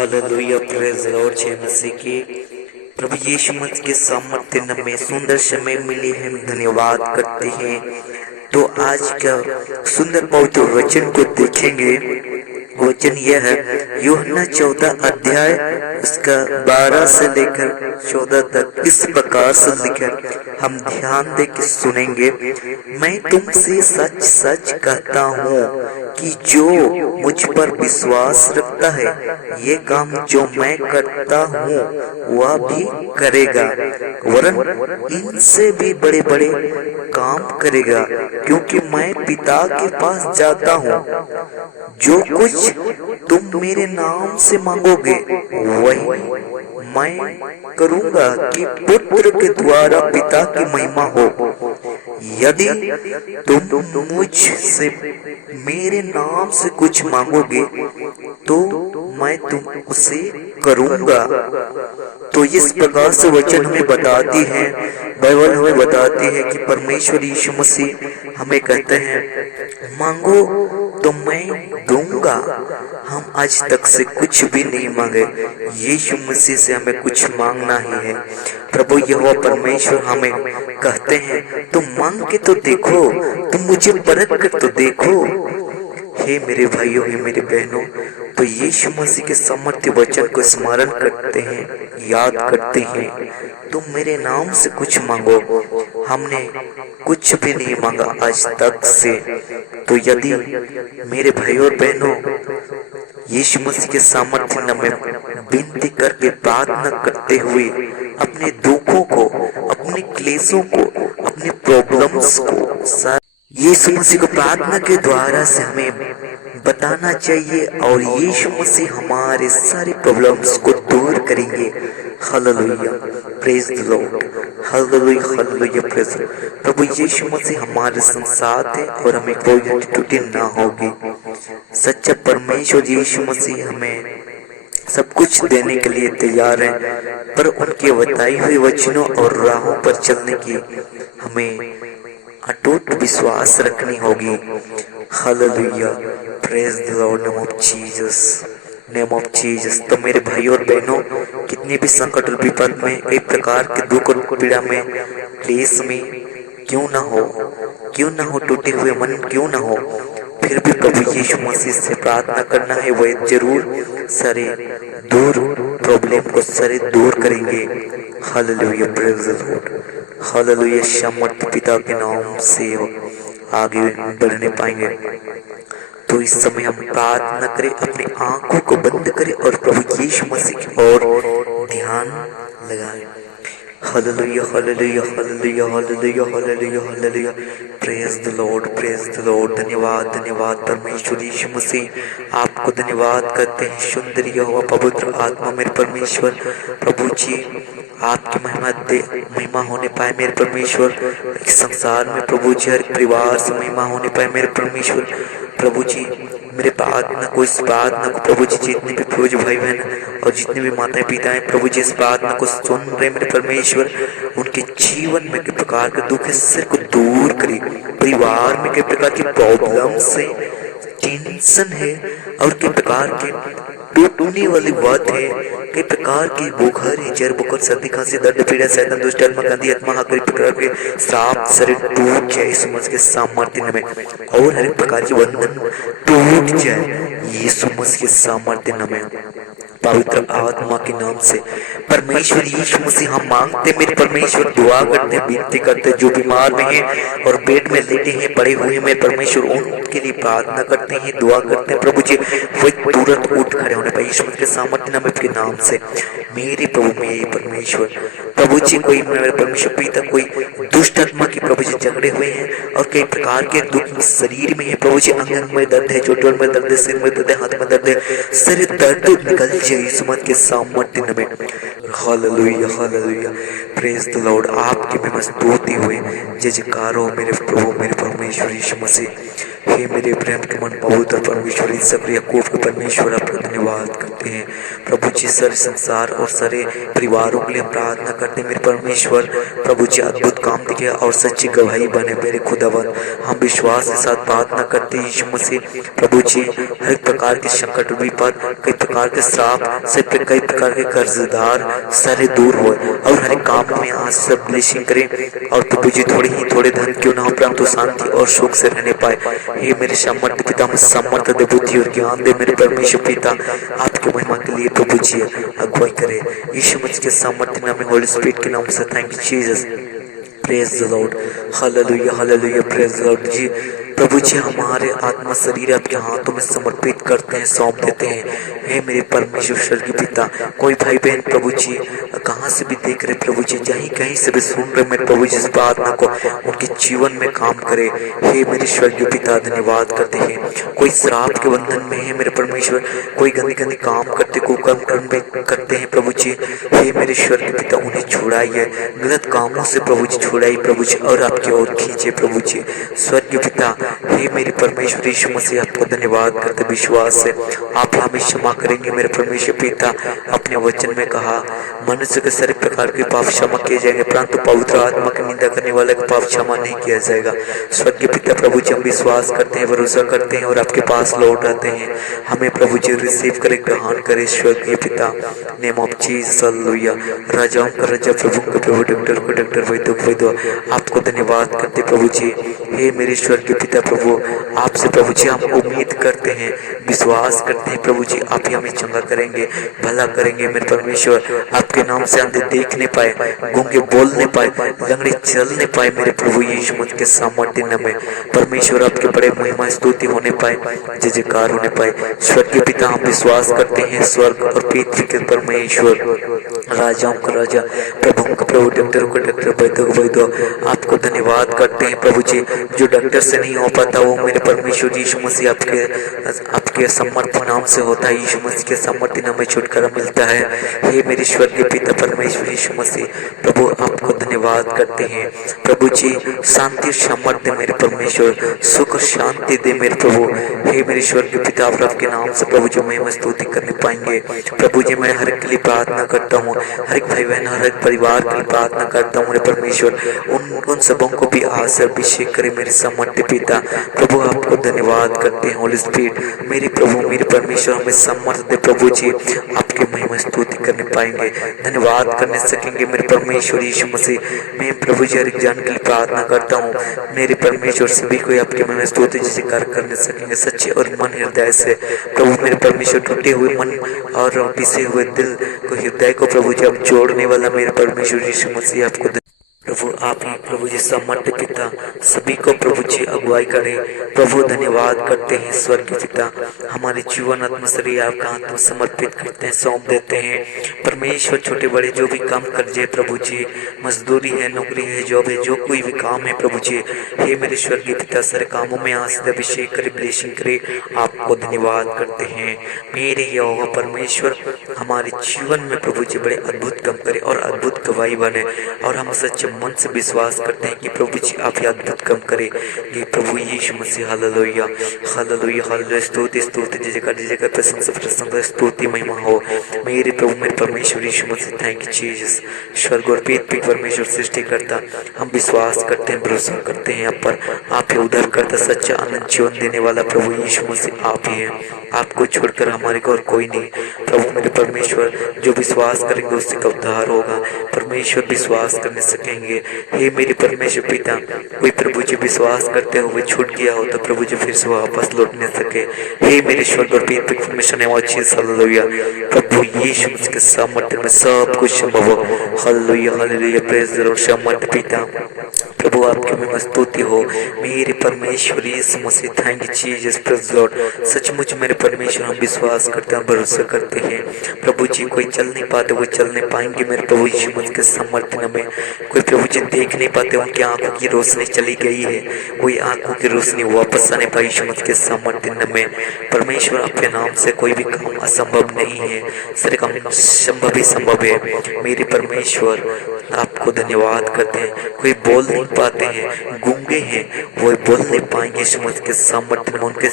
Hallelujah, praise the Lord. जय मसीह की। प्रभु यीशु मसीह के सामर्थ्य नाम में सुंदर समय मिली है, धन्यवाद करते हैं। तो आज का सुंदर पवित्र वचन को देखेंगे। वचन यह है यूहन्ना 14 अध्याय उसका 12 से लेकर 14 तक इस प्रकार से लिखा, हम ध्यान दे के सुनेंगे। मैं तुमसे सच सच कहता हूँ कि जो मुझ पर विश्वास रखता है, ये काम जो मैं करता हूँ वह भी करेगा, वरन इनसे भी बड़े बड़े काम करेगा, क्योंकि मैं पिता के पास जाता हूँ। जो कुछ तुम मेरे नाम से मांगोगे वही मैं करूँगा, कि पुत्र के द्वारा पिता की महिमा हो। यदि तुम मुझसे मेरे नाम से कुछ मांगोगे तो मैं तुम उसे करूँगा। तो इस प्रकार से वचन हमें बताती है, बाइबल हमें बताती है कि परमेश्वर यीशु मसीह हमें कहते हैं मांगो तो मैं दूंगा। हम आज तक से कुछ भी नहीं मांगे, यीशु मसीह से हमें कुछ मांगना ही है। प्रभु यहोवा परमेश्वर हमें कहते हैं तुम मांग के तो देखो, तुम मुझे परख कर तो देखो। हे मेरे भाइयों, हे मेरे बहनों, तो यीशु मसीह के सामर्थ्य वचन को स्मरण करते हैं, याद करते हैं। तुम मेरे नाम से कुछ मांगो। हमने कुछ भी नहीं मांगा आज तक से। तो यदि मेरे भाइयों और बहनों यीशु मसीह के सामर्थ्य नाम में विनती करके प्रार्थना करते हुए अपने दुखों को, अपने क्लेशों को, अपने प्रॉब्लम्स को यीशु मसीह को प्रार्थना के द्वारा से हमें बताना चाहिए, और यीशु मसीह हमारे सारे प्रॉब्लम्स को दूर करेंगे। Hallelujah, praise the Lord. Hallelujah, hallelujah, praise. प्रभु यीशु मसीह हमारे साथ है और हमें कोई त्रुटि ना होगी। सच्चा परमेश्वर यीशु मसीह हमें सब कुछ देने के लिए तैयार है, पर उनके बताई हुए वचनों और राहों पर चलने की हमें अटूट विश्वास रखनी होगी। Hallelujah, praise the Lord, name of Jesus, name of Jesus. तो मेरे भाइयों और बहनों, कितने भी संकट और विपद में, कई प्रकार के दुख और पीड़ा में, क्लेश में क्यों ना हो, टूटे हुए मन क्यों ना हो, फिर भी प्रभु यीशु मसीह से प्रार्थना करना है। वह जरूर सारे प्रॉब्लम को सारे दूर करेंगे। Hallelujah, praise the Lord. Hallelujah, सामर्थ्य पिता के नाम से आगे बढ़ने पाएंगे। तो इस समय हम प्रार्थना करें, अपनी आंखों को बंद करें और प्रभु यीशु मसीह की ओर ध्यान लगाएं। Hallelujah, hallelujah, hallelujah, hallelujah, hallelujah, hallelujah, praise the Lord, praise the Lord. धन्यवाद, धन्यवाद परमेश्वर यीशु मसीह, आपको धन्यवाद करते हैं। सुंदर यहोवा पवित्र आत्मा मेरे परमेश्वर, प्रभु जी आपकी महिमा होने पाए मेरे परमेश्वर। इस संसार में प्रभु जी हर परिवार से महिमा होने पाए मेरे परमेश्वर। प्रभु जी मेरे प्रार्थना को, इस प्रार्थना को प्रभु जी जितने भी प्रभु जी भाई बहन और जितने भी माताएं पिता हैं प्रभु जी इस प्रार्थना को सुन रहे मेरे परमेश्वर, उनके जीवन में कई प्रकार के दुख सिर को दूर करे। परिवार में कई प्रकार की प्रॉब्लम से टेंशन है और कई प्रकार के टूटने वाली बात है, कई प्रकार की बुखार, जर बुखार, सर्दी, खांसी, दर्द, पीड़ा, शैतान, दुष्ट आत्मा, गंदी आत्मा, कई प्रकार के श्राप शरीर टूट जाए समझ के सामर्थ्य में, और हर प्रकार की बंधन टूट जाए यीशु मसीह के सामर्थ्य में, पवित्र आत्मा के नाम से। परमेश्वर यीशु मसीह हम मांगते मेरे परमेश्वर, दुआ करते, विनती करते, जो बीमार में हैं और बेड में लेटे हैं, पड़े हुए मेरे परमेश्वर, उनके लिए प्रार्थना करते हैं, दुआ करते हैं प्रभु जी, वो तुरंत उठ खड़े होने पाए यीशु मसीह के सामर्थ्य के नाम से। मेरे प्रभु, मेरे परमेश्वर, प्रभु जी कोई मेरे परमेश्वर पिता कोई दुष्ट आत्मा की प्रभु जी झगड़े हुए हैं और कई प्रकार के दुख शरीर में है प्रभु जी, अंग में दर्द है, चोटों में दर्द है, सिर में दर्द है, हाथ में दर्द है, शरीर दर्द निकल जाए यीशु मसीह के सामर्थ्य में। Hallelujah, hallelujah, praise the Lord. आपकी में स्तुति हुए, जय जयकार हो मेरे प्रभु, मेरे परमेश्वर यीशु मसीह। हे मेरे प्रेम के मन पवित्र परमेश्वर ईश्वर याकूब के परमेश्वर, आपका धन्यवाद करते हैं प्रभु जी। सारे संसार और सारे परिवारों के लिए प्रार्थना करते हैं मेरे परमेश्वर। प्रभु जी अद्भुत काम दिखे और सच्ची गवाही बने मेरे खुदावन। हम विश्वास के साथ प्रार्थना करते हैं यीशु मसीह। प्रभु जी हर प्रकार के संकट विपद, कई प्रकार के श्राप से, कई प्रकार के कर्जदार सारे दूर हो और हर काम में आज सब ब्लेसिंग करें। और प्रभु जी थोड़े धन क्यों ना हो परंतु शांति और सुख से रहने पाए। हे मेरे सामर्थ्य पिता, हमें सामर्थ्य दे, बुद्धि और ज्ञान दे मेरे परमेश्वर पिता। आपके महिमा के लिए प्रभु जी अगुवाई करे यीशु मसीह के सामर्थ्य नाम में, होली स्पिरिट के नाम से। Thank you Jesus, praise the Lord, hallelujah hallelujah, praise the Lord ji. प्रभु जी हमारे आत्मा शरीर आपके हाथों में समर्पित करते हैं, सौंप देते हैं। हे मेरे परमेश्वर स्वर्गीय पिता, कोई भाई बहन प्रभु जी कहाँ से भी देख रहे प्रभु जी, कहीं से भी सुन रहे मेरे प्रभु जी इस प्रार्थना को, उनके जीवन में काम करे। हे मेरे स्वर्गीय पिता धन्यवाद करते हैं। कोई श्राप के बंधन में है मेरे परमेश्वर, कोई गंदे काम करते, कुकर्म करते हैं प्रभु जी। हे मेरे स्वर्गीय पिता उन्हें छुड़ाइए, गलत कामों से प्रभु जी छुड़ाइए प्रभु जी, और आपकी ओर खींचे प्रभु जी स्वर्गीय पिता। हे मेरे परमेश्वर यीशु मसीह आपको धन्यवाद करते विश्वास से आप हमें क्षमा करेंगे मेरे परमेश्वर पिता। अपने वचन में कहा मनुष्य के सारे प्रकार के पाप क्षमा किए जाएंगे परंतु पवित्र आत्मा की निंदा करने वाले का पाप क्षमा नहीं किया जाएगा। स्वर्गीय पिता प्रभु जी हम विश्वास करते हैं, भरोसा करते हैं और आपके पास लौट आते हैं। हमें प्रभु जी रिसीव करे, ग्रहण करे स्वर्गीय पिता। Name of Jesus hallelujah. राजाओं का राजा, प्रभु का प्रभु, डॉक्टर को डॉक्टर, वैद्यों को वैद्य, आपको धन्यवाद करते प्रभु जी। हे मेरे स्वर्गीय पिता प्रभु आपसे प्रभु जी हम उम्मीद करते हैं, विश्वास करते हैं प्रभु जी आप ही हमें चंगा करेंगे, भला करेंगे मेरे परमेश्वर। आपके नाम से अंधे देख नहीं पाए, गूंगे बोल नहीं पाए, लंगड़े चल नहीं पाए मेरे प्रभु यीशु मसीह के सामर्थ्य नाम में परमेश्वर। आपके बड़े महिमा स्तुति होने पाए, जय जयकार होने पाए स्वर्गीय पिता। हम विश्वास करते हैं स्वर्ग और पृथ्वी के परमेश्वर, राजाओं का राजा, प्रभु का प्रभु, डॉक्टर को डॉक्टर, वैद्य को वैद्य, आपको धन्यवाद करते हैं प्रभु जी। जो डॉक्टर से नहीं हो पाता वो मेरे परमेश्वर यीशु मसीह आपके समर्थन नाम से होता है। यीशु मसीह के समर्थन नाम में छुटकारा मिलता है। हे मेरे स्वर्गीय पिता परमेश्वर यीशु मसीह प्रभु आपको धन्यवाद करते हैं प्रभु जी। शांति और सामर्थ्य मेरे परमेश्वर, सुख और शांति दे मेरे प्रभु। हे मेरे स्वर्गीय पिता आप आपके नाम से प्रभु जो महिमा स्तुति करने पाएंगे प्रभु जी। मैं हर एक के लिए प्रार्थना करता हूँ, हर एक भाई बहन, हर एक परिवार के लिए प्रार्थना करता हूँ मेरे परमेश्वर। उन सबों को भी आशीष अभिषेक करे मेरे सामर्थ्य पिता प्रभु। आपको धन्यवाद करते हैं होली स्पिरिट मेरे प्रभु, मेरे परमेश्वर हमें सामर्थ्य दे प्रभु जी, आपके महिमा स्तुति करने पाएंगे, धन्यवाद करने सकेंगे मेरे परमेश्वर यीशु मसीह। मैं प्रभु जी हर एक जन के लिए प्रार्थना करता हूँ मेरे परमेश्वर, सभी को आपके महिमा स्तुति जैसे कार्य करने सकेंगे सच्चे और मन हृदय से प्रभु। मेरे परमेश्वर टूटे हुए मन और पिसे हुए दिल को, हृदय को प्रभु जी आप जोड़ने वाला मेरे परमेश्वर यीशु मसीह आपको प्रभु। आप ही प्रभु जी सामर्थ्य पिता सभी को प्रभु जी अगुवाई करे प्रभु। धन्यवाद करते हैं स्वर्गीय पिता, हमारे जीवन आत्मा शरीर आपका हाथ में समर्पित करते हैं, सौंप देते हैं परमेश्वर। छोटे बड़े जो भी काम कर जाए प्रभु जी, मजदूरी है, नौकरी है, जॉब है, जो कोई भी काम है प्रभु जी, हे मेरे स्वर्गीय पिता सारे कामों में आशीष अभिषेक करे, ब्लेसिंग करे। आपको धन्यवाद करते हैं मेरे यहोवा परमेश्वर। हमारे जीवन में प्रभु जी बड़े अद्भुत काम करे और अद्भुत गवाही बने, और हम सच्चे मन से विश्वास करते हैं कि प्रभु जी आप ही अद्भुत काम करेंगे प्रभु यीशु मसीह। हालेलुया हालेलुया हालेलुया, स्तुति स्तुति जय जयकार प्रशंसा प्रशंसा स्तुति महिमा हो मेरे प्रभु, मेरे परमेश्वर Yeshu Masih. Thank you Jesus. स्वर्ग और पृथ्वी परमेश्वर सृष्टि करता, हम विश्वास करते हैं, भरोसा करते हैं आप पर। आप ही उद्धार करता, सच्चा आनंद जीवन देने वाला प्रभु यीशु मसीह आप ही हैं। आपको छोड़कर हमारे को और कोई नहीं प्रभु मेरे परमेश्वर। जो विश्वास करेंगे उससे का उद्धार होगा परमेश्वर, विश्वास करने सकेंगे। हे मेरे परमेश्वर पिता, कोई प्रभु जी विश्वास करते हुए छूट गया हो तो प्रभु जी फिर से वापस लौटने सके। हे मेरे स्वर्ग और पृथ्वी परमेश्वर हालेलुया प्रभु यीशु मसीह के सामर्थ्य में सब कुछ संभव हो। Hallelujah hallelujah, praise the Lord. सामर्थ्य पिता प्रभु आपकी महिमा स्तुति हो मेरे परमेश्वर Yeshu Masih. Thank you Jesus, praise Lord. सचमुच मेरे परमेश्वर हम विश्वास करते हैं, भरोसा करते हैं प्रभु जी। कोई चल नहीं पाते वो चल नहीं पाएंगे मेरे प्रभु यीशु मसीह के सामर्थ्य में। कोई प्रभु जी देख नहीं पाते, उनकी आंखों की रोशनी चली गई है, कोई आंखों की रोशनी वापस आने पाई यीशु मसीह के सामर्थ्य में परमेश्वर। आपके नाम से कोई भी काम असंभव नहीं है, सारे काम संभव ही संभव है मेरे परमेश्वर। आप आपको धन्यवाद करते हैं। कोई बोल नहीं पाते हैं, गूंगे हैं, वो बोल नहीं पाएंगे। यीशु मसीह के सामर्थ्य में उनके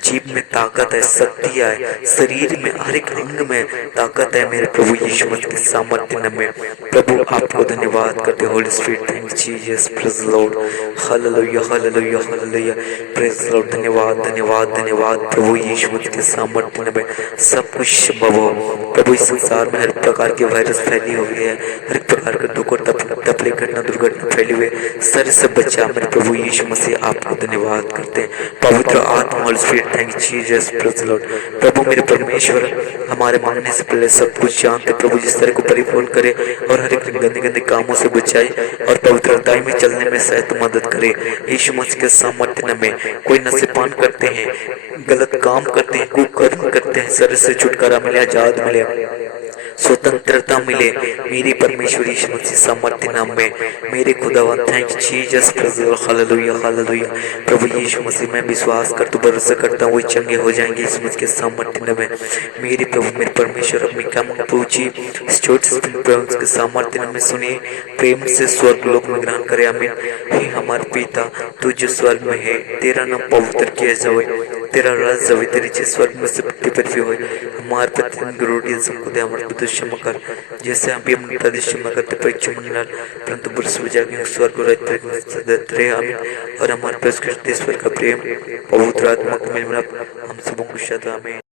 जीभ में ताकत है, शक्ति है, शरीर में हर एक अंग में ताकत है मेरे प्रभु यीशु मसीह के सामर्थ्य में। प्रभु आपको धन्यवाद करते हैं। Holi spirit, thank Jesus, praise Lord, hallelujah hallelujah hallelujah, praise Lord. धन्यवाद धन्यवाद धन्यवाद प्रभु यीशु मसीह के सामर्थ्य में सब कुछ संभव हो। प्रभु इस संसार में हर प्रकार के वायरस फैली हुई है, हर प्रकार का दुख और तकलीफ घटना दुर्घटना फैली हुई है, सर से बचा मेरे प्रभु यीशु मसीह आपको धन्यवाद करते हैं। पवित्र आत्मा, holy spirit, thank Jesus, praise Lord. प्रभु मेरे परमेश्वर, हमारे मांगने से पहले सब कुछ जानते प्रभु, जिस तरह को परिपूर्ण करे और हर एक गंदे गंदे कामों से बचाए और पवित्रता में चलने में सहायता मदद करे। यीशु मसीह के सामर्थ्य में कोई नशेपान करते हैं, गलत काम करते हैं, कुकर्म करते हैं, सर से छुटकारा मिले, आजाद मिले, स्वतंत्रता मिले मेरी परमेश्वर यीशु मसीह सामर्थ्य नाम में। मेरे खुदावन, थैंक जीसस, हालेलुया हालेलुया। प्रभु यीशु मसीह मैं विश्वास करता हूं, भरोसा करता हूं, वो चंगे हो जाएंगे यीशु मसीह के सामर्थ्य में। मेरे प्रभु मेरे परमेश्वर, अपनी कम पूछी के सामर्थ्य में सुनिए, प्रेम से स्वर्ग लोक में ग्रहण करे, आमीन। हे हमारे पिता तू जो स्वर्ग में है, तेरा नाम पवित्र किया जाए, तेरा राज जाए, तेरी इच्छा स्वर्ग में से पृथ्वी पर भी हो। हमारे प्रतिदिन रोटी हमको दे, हमारे विरुद्ध क्षमा कर, जैसे हम भी अपने विरुद्ध क्षमा करते, परीक्षा में न डाल, परंतु बुरे से बचा के स्वर्ग और रहे, आमीन। और हमारे देश पर का प्रेम पवित्र आत्मा को मिलना हम सबों को शायद, आमीन।